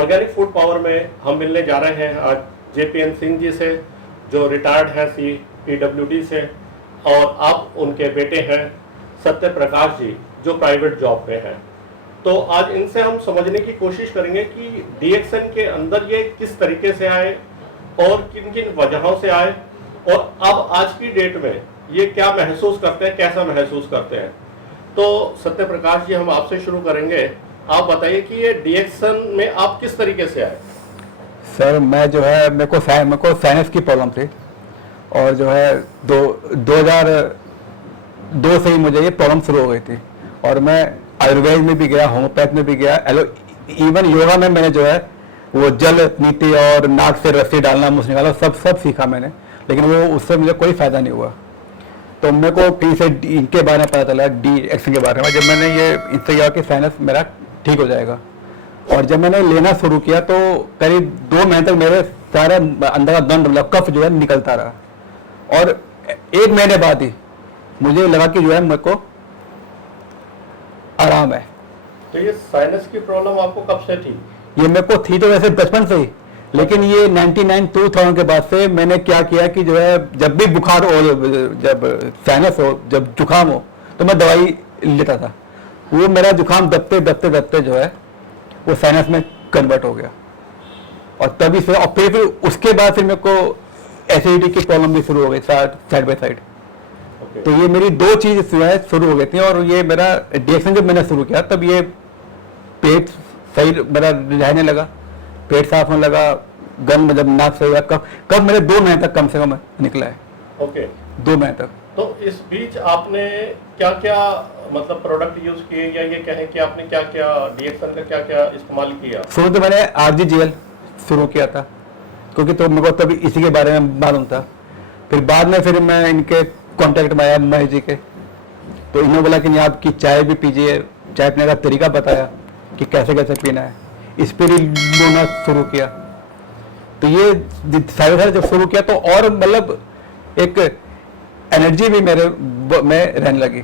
Organic food power में हम मिलने जा रहे हैं आज JPN सिंह जी से, जो रिटायर्ड हैं CPWD से, और अब उनके बेटे हैं सत्य प्रकाश जी, जो प्राइवेट जॉब पे हैं। तो आज इनसे हम समझने की कोशिश करेंगे कि DXN के अंदर ये किस तरीके से आए और किन किन वजहों से आए, और अब आज की डेट में ये क्या महसूस करते हैं, कैसा महसूस करते हैं। तो सत्य प्रकाश जी, हम आपसे शुरू करेंगे। आप बताइए कि ये DXN में आप किस तरीके से आए। सर मैं जो है मेरे को साइनस की प्रॉब्लम थी, और जो है 2002 से ही मुझे ये प्रॉब्लम शुरू हो गई थी, और मैं आयुर्वेद में भी गया, होम्योपैथ में भी गया, इवन योगा में मैंने जो है वो जल नीति और नाक से रस्सी डालना, मुंह से निकालना, सब सीखा मैंने, लेकिन वो उससे मुझे कोई फायदा नहीं हुआ। तो मेरे को कहीं से इनके बारे में पता चला, DXN के बारे में, जब मैंने ये इससे किया कि साइनस मेरा ठीक हो जाएगा। और जब मैंने लेना शुरू किया तो करीब 2 महीने तक मेरे सारे अंदर का दंड मतलब कफ जो है निकलता रहा, और 1 महीने बाद ही मुझे लगा कि जो है मेरे को आराम है। तो ये साइनस की प्रॉब्लम आपको कब से थी? ये मेरे को थी तो वैसे बचपन से ही, लेकिन ये 99-2000 के बाद से मैंने क्या किया कि जो है जब भी बुखार हो, जब साइनस हो, जब जुकाम हो, तो मैं दवाई लेता था। वो मेरा जुकाम दबते जो है वो साइनस में कन्वर्ट हो गया, और तभी से, और फिर उसके बाद फिर मेरे को एसिडिटी की प्रॉब्लम भी शुरू हो गई साइड बाय साइड। तो ये मेरी 2 चीज जो है शुरू हो गई थी, और ये मेरा DXN जब मैंने शुरू किया तब ये पेट सही मेरा रहने लगा, पेट साफ होने लगा, गंद मतलब नाक से हुआ, कब मेरे 2 महीने तक कम से कम निकला है। ओके, 2 महीने तक। तो इस बीच आपने क्या क्या मतलब प्रोडक्ट यूज किए, या ये कहें कि आपने क्या क्या DXN का क्या क्या इस्तेमाल किया? शुरू तो मैंने RGGL शुरू किया था, क्योंकि तो मेरे को तभी इसी के बारे में मालूम था। फिर बाद में फिर मैं इनके कांटेक्ट में आया महेश जी के, तो इन्होंने बोला कि नहीं आपकी चाय भी पीजिए, चाय पीने का तरीका बताया कि कैसे कैसे पीना है, स्पिरुलिना शुरू किया। तो ये सारे जब शुरू किया तो और मतलब एक एनर्जी भी मेरे में रहने लगी।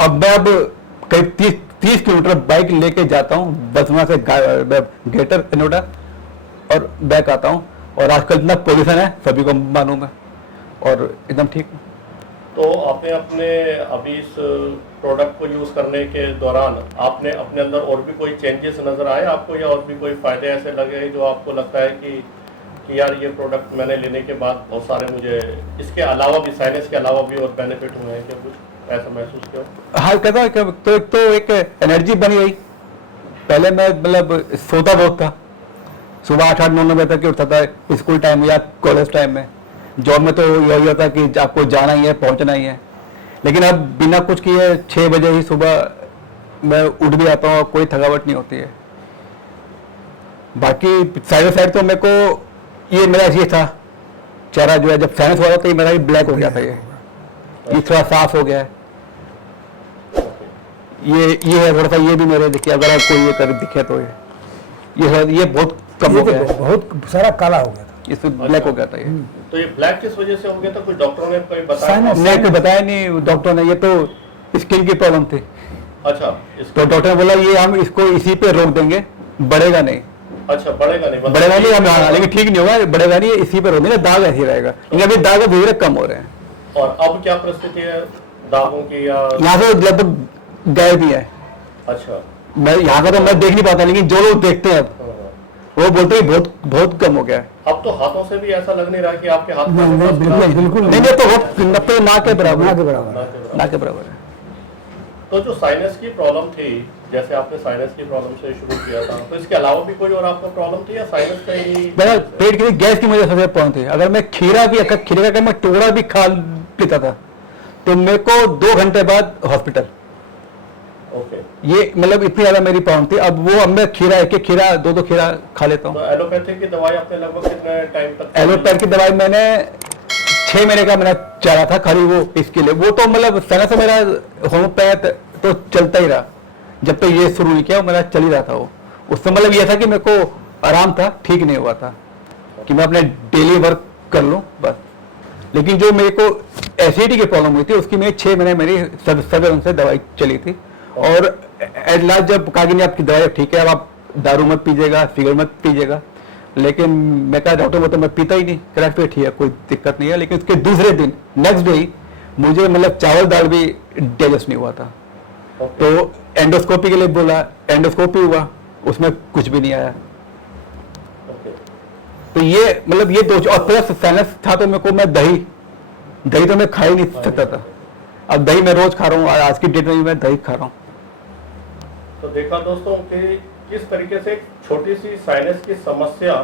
अब मैं करीब 30 किलोमीटर बाइक लेके जाता हूँ, बसना से ग्रेटर नोएडा, और बैक आता हूँ, और आजकल इतना पोल्यूशन है सभी को मालूम है, और एकदम ठीक। तो आपने अपने अभी इस प्रोडक्ट को यूज करने के दौरान आपने अपने अंदर और भी कोई चेंजेस नजर आए आपको, या और भी कोई फायदे ऐसे लगे जो आपको लगता है कि यार ये प्रोडक्ट मैंने लेने के बाद बहुत सारे मुझे इसके अलावा भी, साइनस के अलावा भी और बेनिफिट हुए हैं, क्या कुछ ऐसा महसूस किया? हाँ कहता तो एक एनर्जी बनी गई। पहले मैं मतलब सोता बहुत था, सुबह 8-9 बजे तक उठता था, स्कूल टाइम या कॉलेज टाइम में। जॉब में तो यही होता कि आपको जाना ही है, पहुंचना ही है, लेकिन अब बिना कुछ किए 6 बजे ही सुबह मैं उठ भी आता हूँ, कोई थकावट नहीं होती है। बाकी साइड तो मेरे को ये मेरा ये था चेहरा जो है, जब साइनस हुआ था तो ये मेरा ब्लैक हो गया था, ये थोड़ा साफ हो गया है। ये है थोड़ा सा, ये भी मेरे देखिए, अगर आपको ये कर दिखे तो ये बहुत कम हो गया है, बहुत सारा काला हो गया था, ये ब्लैक हो गया था ये। तो ये ब्लैक किस वजह से हो गया था? कुछ डॉक्टरों ने कोई बताया? नहीं, कोई बताया नहीं डॉक्टर ने, ये तो स्किन की प्रॉब्लम थी। अच्छा, तो डॉक्टर ने बोला ये हम इसको इसी पे रोक देंगे, बढ़ेगा नहीं। अच्छा, बढ़ेगा नहीं, बढ़ेगा नहीं हम, लेकिन ठीक नहीं होगा, बढ़ेगा नहीं, इसी पे रोक देंगे, दाग ऐसे ही रहेगा। लेकिन अभी दाग धीरे कम हो रहे हैं। और अब क्या परिस्थिति है दागों की? या यहाँ से लगभग गायब ही है। अच्छा, मैं यहाँ का तो मैं देख नहीं पाता, लेकिन जो लोग देखते हैं वो बोलते हैं बहुत कम हो गया है। अब तो हाथों से भी ऐसा लग नहीं रहा कि आपके हाथ बिल्कुल नहीं, तो ना के बराबर है। तो जो साइनस की प्रॉब्लम थी, जैसे आपने साइनस की प्रॉब्लम से शुरू किया था, तो इसके अलावा भी कोई और आपको प्रॉब्लम थी, या साइनस का ही? मेरा पेट की गैस की मुझे सबसे प्रॉब्लम थी। अगर मैं खीरे का मैं टुकड़ा भी खा लेता था तो मेरे को 2 घंटे बाद हॉस्पिटल। ओके, ये मतलब इतनी ज्यादा मेरी प्रॉब्लम थी। अब मैं खीरा 1 खीरा 2 खीरा खा लेता हूँ। तो एलोपैथी की दवाई आपने लगभग कितने टाइम तक? एलोपैथी की दवाई मैंने 6 महीने का मैंने चला था खाली, वो इसके लिए। वो तो मतलब साइनस से मेरा होम्योपैथ तो चलता ही रहा, जब तक ये शुरू नहीं किया मेरा चल ही रहा था। वो उससे मतलब ये था कि मेरे को आराम था, ठीक नहीं हुआ था कि मैं अपने डेली वर्क कर लूँ बस। लेकिन जो मेरे को एसिडिटी की प्रॉब्लम हुई थी उसकी मेरी 6 महीने मेरी सदर से दवाई चली थी, और एट लास्ट जब कहा कि नहीं आपकी दवाई ठीक है, अब आप दारू मत पीजिएगा, सिगरेट मत पीजिएगा। लेकिन मैं कहा डॉक्टर वो तो मैं पीता ही नहीं, कह फिर ठीक है कोई दिक्कत नहीं है। लेकिन उसके दूसरे दिन नेक्स्ट डे ही मुझे मतलब चावल दाल भी डाइजेस्ट नहीं हुआ था। तो एंडोस्कोपी के लिए बोला, एंडोस्कोपी हुआ, उसमें कुछ भी नहीं आया। तो ये मतलब ये दो, और प्लस साइनस था तो मेरे को, मैं दही तो मैं खा ही नहीं सकता था। अब दही मैं रोज खा रहा हूँ, आज की डेट में मैं दही खा रहा हूँ। तो देखा दोस्तों कि किस तरीके से एक छोटी सी साइनस की समस्या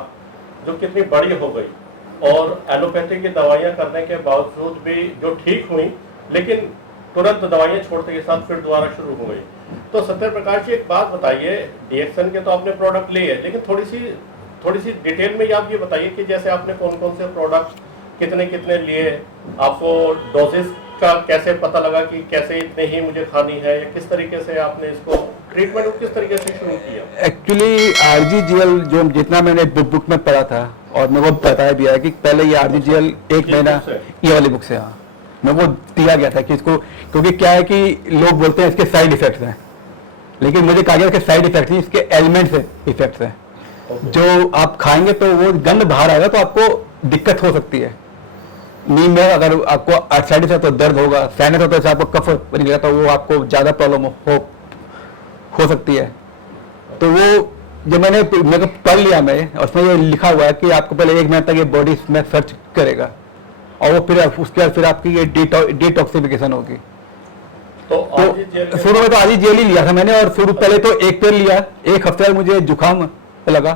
जो कितनी बड़ी हो गई और एलोपैथी की दवाइयाँ करने के बावजूद भी जो ठीक हुई, लेकिन तुरंत दवाइयाँ छोड़ने के साथ फिर दोबारा शुरू हो गई। तो सत्य प्रकाश जी एक बात बताइए, डीएक्सन के तो आपने प्रोडक्ट लिए है, लेकिन थोड़ी सी डिटेल में आप ये बताइए कि जैसे आपने कौन कौन से प्रोडक्ट कितने कितने लिए, आपको डोजेस का कैसे पता लगा कि कैसे इतने ही मुझे खानी है, या किस तरीके से आपने इसको ट्रीटमेंट किस तरीके से शुरू किया? एक्चुअली आरजीजीएल जो जितना मैंने बुक में पढ़ा था और मेरे को बताया भी है कि पहले ये आरजीजीएल एक महीना, ये वाली बुक से, हाँ मेरे को दिया गया था कि इसको, क्योंकि क्या है कि लोग बोलते हैं इसके साइड इफेक्ट्स हैं, लेकिन मुझे कहा गया कि साइड इफेक्ट नहीं, इसके एलिमेंट्स इफेक्ट्स हैं। जो आप खाएंगे तो वो गंद बाहर आएगा तो आपको दिक्कत हो सकती है। नींद में अगर आपको आर्थराइटिस है तो दर्द होगा, साइनस होता है तो आपको कफ निकलेगा तो वो आपको ज्यादा प्रॉब्लम हो सकती है। तो वो जब मैंने पढ़ लिया, मैं उसमें ये लिखा हुआ है कि आपको पहले एक महीने तक ये बॉडी में सर्च करेगा और वो फिर उसके बाद फिर आपकी ये डिटॉक्सिफिकेशन होगी। तो शुरू में तो आज ही जेल ही लिया था मैंने, और शुरू पहले तो एक पेड़ लिया, एक हफ्ते बाद मुझे जुकाम लगा,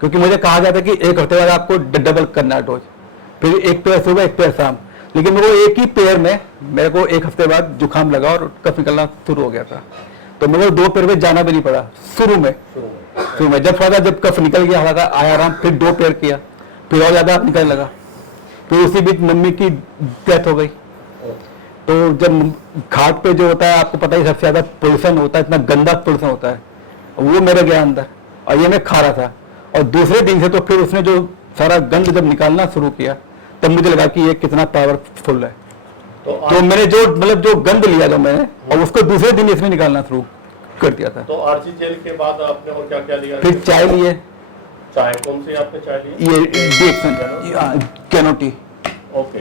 क्योंकि मुझे कहा गया था कि एक हफ्ते बाद आपको डबल करना है डोज, फिर एक पेड़ सुबह एक पेड़ शाम। लेकिन मेरे को एक ही पेड़ में मेरे को एक हफ्ते बाद जुकाम लगा और कफ निकलना शुरू हो गया था, तो मेरे को 2 पेड़ में जाना भी नहीं पड़ा शुरू में। जब कफ निकल गया हल्का आया आराम, फिर 2 पेड़ किया, फिर और ज्यादा निकलने लगा, फिर उसी बीच मम्मी की डेथ हो गई। तो जब घाट पे जो होता है आपको पता ही, सबसे ज्यादा पोल्यूशन होता है, इतना गंदा पोल्यूशन होता है, वो मेरे गया अंदर और ये मैं खा रहा था। और दूसरे दिन से तो फिर उसने जो सारा गंद जब निकालना शुरू किया तब मुझे लगा कि ये कितना पावरफुल है। तो मैंने जो मतलब जो गंद लिया जो मैंने, और उसको दूसरे दिन इसमें निकालना शुरू कर दिया था। तो आरजीजीएल के बाद आपने और क्या क्या लिया? फिर चाय लिए। चाय कौन सी आपने चाय ली? ये डीएक्सन गैनोटी। ओके,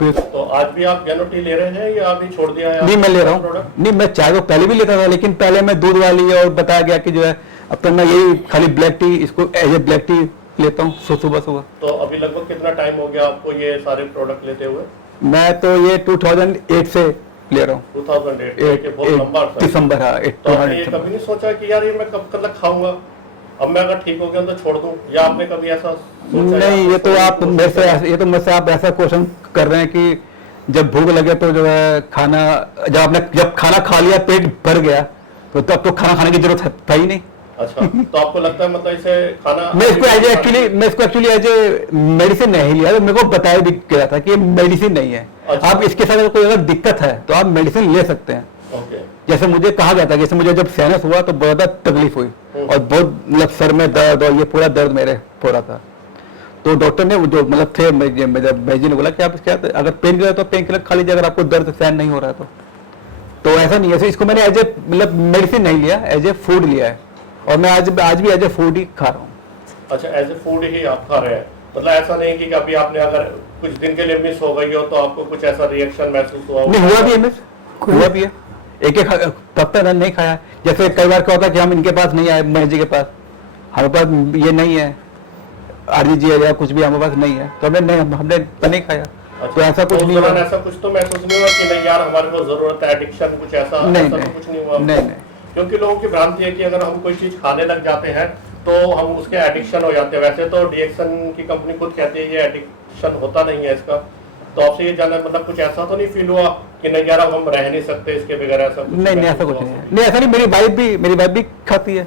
तो आज भी आप गैनोटी ले रहे हैं या अभी छोड़ दिया है? नहीं, मैं ले रहा हूँ। नहीं, मैं चाय तो पहले भी लेता था, लेकिन पहले मैं दूध वाली और बताया गया कि जो है अब तो मैं यही खाली ब्लैक टी, इसको एज ए ब्लैक टी लेता हूँ सुबह। तो अभी लगभग कितना टाइम हो गया आपको ये सारे प्रोडक्ट लेते हुए? मैं तो ये 2008 से ले रहा हूँ। 2008 बहुत लंबा अर्सा है। दिसंबर, हाँ। तो आपने ये कभी नहीं सोचा कि यार ये मैं कब तक खाऊंगा, अब मैं अगर ठीक हो गया तो छोड़ दूं, या आपने कभी ऐसा सोचा? नहीं, ये तो आप मेरे से आप ऐसा क्वेश्चन कर रहे हैं कि जब भूख लगे तो जो है खाना, जब खाना खा लिया पेट भर गया तो तब तो खाना खाने की जरूरत था ही नहीं। अच्छा, तो आपको लगता है मतलब इसे खाना, मैं इसको एक्चुअली एज ए मेडिसिन नहीं लिया, तो मेरे को बताया भी गया था कि ये मेडिसिन नहीं है। अच्छा। आप इसके साथ कोई अगर दिक्कत है तो आप मेडिसिन ले सकते हैं। ओके। जैसे मुझे कहा गया था, जैसे मुझे जब साइनस हुआ तो बहुत ज्यादा तकलीफ हुई और बहुत मतलब सर में दर्द और ये पूरा दर्द मेरे हो रहा था। तो डॉक्टर ने जो मतलब थे जी ने बोला कि आप इसके अगर पेन किलर तो पेन किलर खा लीजिए, अगर आपको दर्द सहन नहीं हो रहा है तो ऐसा नहीं है। इसको मैंने एज ए मतलब मेडिसिन नहीं लिया, एज ए फूड लिया है, और मैं आज भी एज ए फूड ही खा रहा हूँ। अच्छा, एज ए फूड ही आप खा रहे हैं, मतलब ऐसा नहीं कि कभी आपने अगर कुछ दिन के लिए मिस हो गई हो तो आपको कुछ ऐसा रिएक्शन महसूस हुआ? नहीं, हुआ भी है मिस, हुआ भी है। एक हफ्ता नहीं खाया। जैसे कई बार क्या होता है कि हम इनके पास नहीं आए, महेश जी के पास, हमारे पास ये नहीं है आरजीजीएल या कुछ भी हमारे पास नहीं है, तो हमने नहीं खाया। अच्छा, तो ऐसा कुछ नहीं हुआ। ऐसा कुछ तो महसूस नहीं हुआ कि नहीं यार हमारे को जरूरत है, एडिक्शन कुछ ऐसा? नहीं, तो कुछ नहीं हुआ? नहीं। क्योंकि लोगों की भ्रांति है कि अगर हम कोई चीज खाने लग जाते हैं तो हम उसके एडिक्शन हो जाते हैं। वैसे तो डीएक्सन की कंपनी खुद कहती है ये एडिक्शन होता नहीं है इसका। तो आपसे ये जानना मतलब कुछ ऐसा तो नहीं फील हुआ कि नहीं यार अब हम रह नहीं सकते इसके बगैर? ऐसा कुछ नहीं, ऐसा कुछ नहीं है। नहीं, ऐसा नहीं। मेरी वाइफ भी खाती है।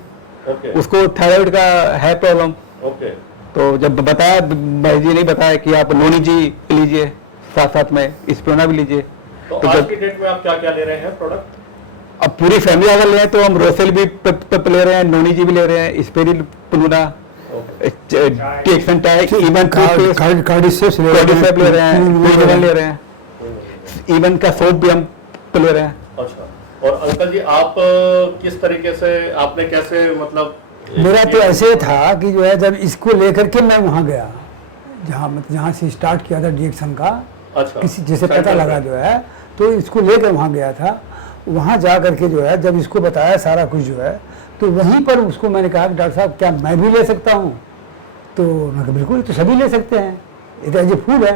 ओके। उसको थायराइड का है प्रॉब्लम। ओके। तो जब बताया, भाई जी ने बताया कि आप नोनी जी लीजिए, साथ में स्प्रोना भी लीजिए। तो आज की डेट में आप क्या क्या ले रहे हैं प्रोडक्ट? अब पूरी फैमिली अगर ले तो हम रोसेल भी ले रहे हैं, नोनी जी भी ले रहे हैं, स्पेरिल प्लूना, कार्डिसेप ले रहे हैं, ले रहे हैं, इवन का सोप भी हम ले रहे हैं। अच्छा, और अंकल जी आप किस तरीके से, आपने कैसे मतलब मेरा तो ऐसे था कि जो है जब इसको लेकर के मैं वहाँ गया, जहाँ से स्टार्ट किया था डिएक्शन का, अच्छा, किसी जैसे पता सेंटर लगा पे। जो है, तो इसको लेकर वहाँ गया था। वहाँ जा करके जो है जब इसको बताया सारा कुछ जो है, तो वहीं पर उसको मैंने कहा कि डॉक्टर साहब क्या मैं भी ले सकता हूँ? तो मैं कहा बिल्कुल, ये तो सभी ले सकते हैं, ये तो एज ए फूड है।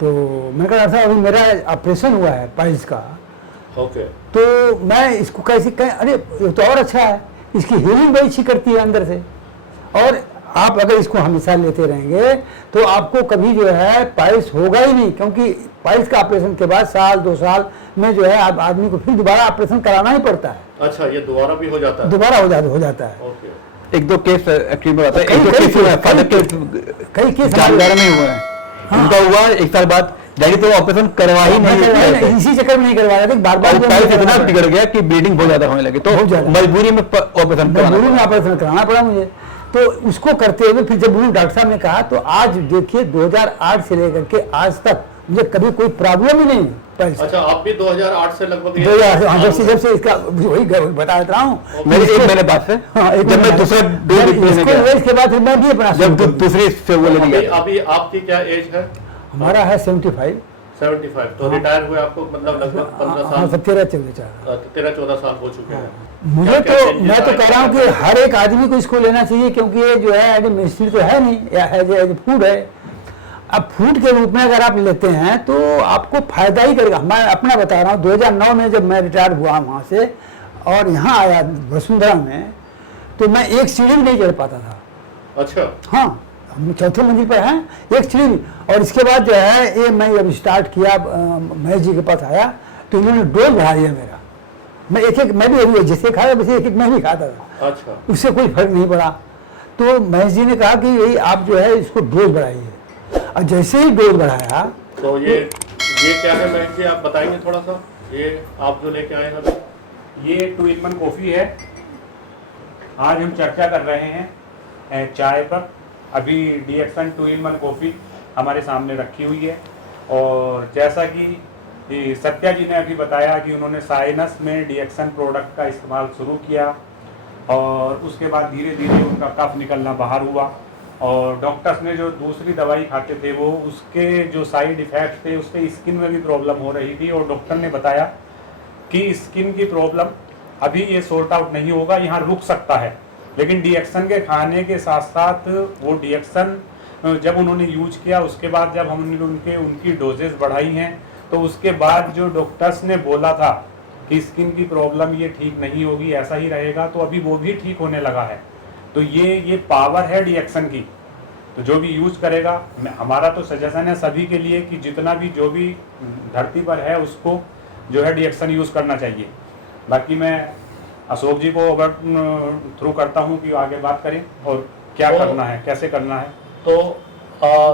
तो मैंने कहा डॉक्टर साहब अभी मेरा ऑपरेशन हुआ है पाइल्स का, ओके, तो मैं इसको कैसे कहें, अरे ये तो और अच्छा है, इसकी हीलिंग बड़ी अच्छी करती है अंदर से, और आप अगर इसको हमेशा लेते रहेंगे तो आपको कभी जो है पाइल्स होगा ही नहीं, क्योंकि पाइल्स का ऑपरेशन के बाद साल 2 साल में जो है आप आदमी को फिर दोबारा ऑपरेशन कराना ही पड़ता है, अच्छा, ये दोबारा भी हो जाता है, दोबारा हो जाता है। ओके, 1-2 केस एक्चुअली में आता है, कई- 1-2 कई- केस हुआ है, कई- फादर के कई केस जानदार में हुआ है। हाँ। उनका हुआ 1 साल बाद, डैडी तो ऑपरेशन करवा ही नहीं पाए थे। इसी चक्कर में नहीं करवाया था, बार बार और पाइल्स इतना बिगड़ गया कि ब्लीडिंग बहुत ज्यादा होने लगी, तो बहुत ज्यादा। मजबूरी में ऑपरेशन करवाना मजबूरी में पड़ा। ऑपरेशन कराना पड़ा मुझे। तो उसको करते हुए फिर जब उन्होंने डॉक्टर साहब ने कहा, तो आज देखिए 2008 से लेकर के आज तक मुझे कभी कोई प्रॉब्लम ही नहीं है। अच्छा, आप भी 2008 से लगभग ये- 2008 जब से इसका वही बता रहा हूँ मेरे एक महीने बाद से, हाँ, एक जब मैं महीने दूसरे बाद। डोज जब लेने इसको गया, हुआ, इसके बाद फिर मैं भी अपना जब शुरू कर दिया। दूसरी से वो लेने अभी गया, अभी आपकी क्या एज है? हमारा है 75। 75, तो रिटायर हुए आपको मतलब लगभग 15 हाँ, साल, 13-14 साल हो चुके हैं। मुझे क्या- क्या तो changes मैं तो आए? कह रहा हूँ कि हर एक आदमी को इसको लेना चाहिए, क्योंकि ये जो है एज ए मेडिसिन तो है नहीं, या एज ए फूड है। अब फूड के रूप में अगर आप लेते हैं तो आपको फायदा ही करेगा। मैं अपना बता रहा हूँ, 2009 में जब मैं रिटायर हुआ वहाँ से और यहाँ आया वसुंधरा में, तो मैं एक सीढ़ी भी नहीं चढ़ पाता था। अच्छा, हाँ, हम 4थे मंजिल पर हैं, एक सीढ़ी। और इसके बाद जो है ये मैं जब स्टार्ट किया, महेश जी के पास आया, तो इन्होंने डोज बढ़ा दिया मेरा। मैं मैं भी अभी जैसे खाया वैसे एक मैं भी खाता था, अच्छा, उससे कोई फर्क नहीं पड़ा। तो महेश जी ने कहा कि यही आप जो है इसको डोज बढ़ाइए, और जैसे ही डोज बढ़ाया, तो ये क्या है महेश जी, आप बताएंगे थोड़ा सा? ये आप जो लेके आए हैं अभी, ये 2 in 1 कॉफ़ी है। आज हम चर्चा कर रहे हैं चाय पर। अभी डिएक्शन 2 in 1 कॉफ़ी हमारे सामने रखी हुई है, और जैसा कि ये सत्या जी ने अभी बताया कि उन्होंने साइनस में डिएक्शन प्रोडक्ट का इस्तेमाल शुरू किया, और उसके बाद धीरे धीरे उनका कफ निकलना बाहर हुआ, और डॉक्टर्स ने जो दूसरी दवाई खाते थे वो उसके जो साइड इफ़ेक्ट्स थे उससे स्किन में भी प्रॉब्लम हो रही थी, और डॉक्टर ने बताया कि स्किन की प्रॉब्लम अभी ये सॉर्ट आउट नहीं होगा, यहाँ रुक सकता है। लेकिन डिएक्शन के खाने के साथ साथ वो डिएक्शन जब उन्होंने यूज किया, उसके बाद जब हमने उनकी डोजेस बढ़ाई हैं, तो उसके बाद जो डॉक्टर्स ने बोला था कि स्किन की प्रॉब्लम ये ठीक नहीं होगी, ऐसा ही रहेगा, तो अभी वो भी ठीक होने लगा है। तो ये पावर है डिएक्शन की। तो जो भी यूज करेगा, हमारा तो सजेशन है सभी के लिए कि जितना भी जो भी धरती पर है उसको जो है डिएक्शन यूज करना चाहिए। बाकी मैं अशोक जी को थ्रू करता हूँ कि आगे बात करें और क्या करना है, कैसे करना है। तो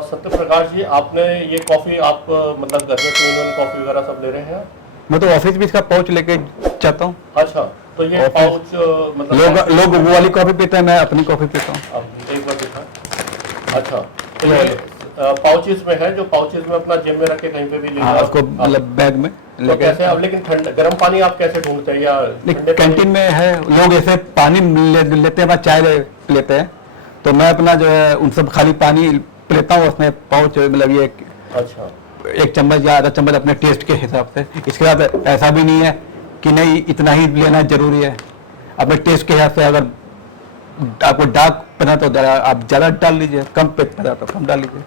सत्य प्रकाश जी, आपने ये कॉफी आप मतलब घर में 2 in 1 कॉफी वगैरह सब ले रहे हैं? मैं तो ऑफिस भी इसका पाउच लेके जाता हूँ। अच्छा, तो ये पाउच मतलब लोग वो वाली कॉफी पीते हैं, मैं अपनी कॉफी पीता हूँ। अब एक बार दिखा। अच्छा, तो ये पाउचेस में है, जो पाउचेस में अपना जेब में रख के कहीं पे भी ले हाँ, जाओ उसको आप। मतलब बैग में तो लेके, कैसे अब, लेकिन ठंडा गर्म पानी आप कैसे ढूंढते हैं, या ठंडे कैंटीन में है, लोग ऐसे पानी लेते हैं, चाय लेते हैं, तो मैं अपना जो है उन सब खाली पानी लेता हूँ, उसमें पाउच मतलब ये अच्छा, 1 चम्मच या आधा चम्मच अपने टेस्ट के हिसाब से। इसके बाद ऐसा भी नहीं है कि नहीं इतना ही लेना जरूरी है, अपने टेस्ट के हिसाब से। अगर आपको डार्क पना तो आप ज़्यादा डाल लीजिए, कम पे पना तो कम डाल लीजिए।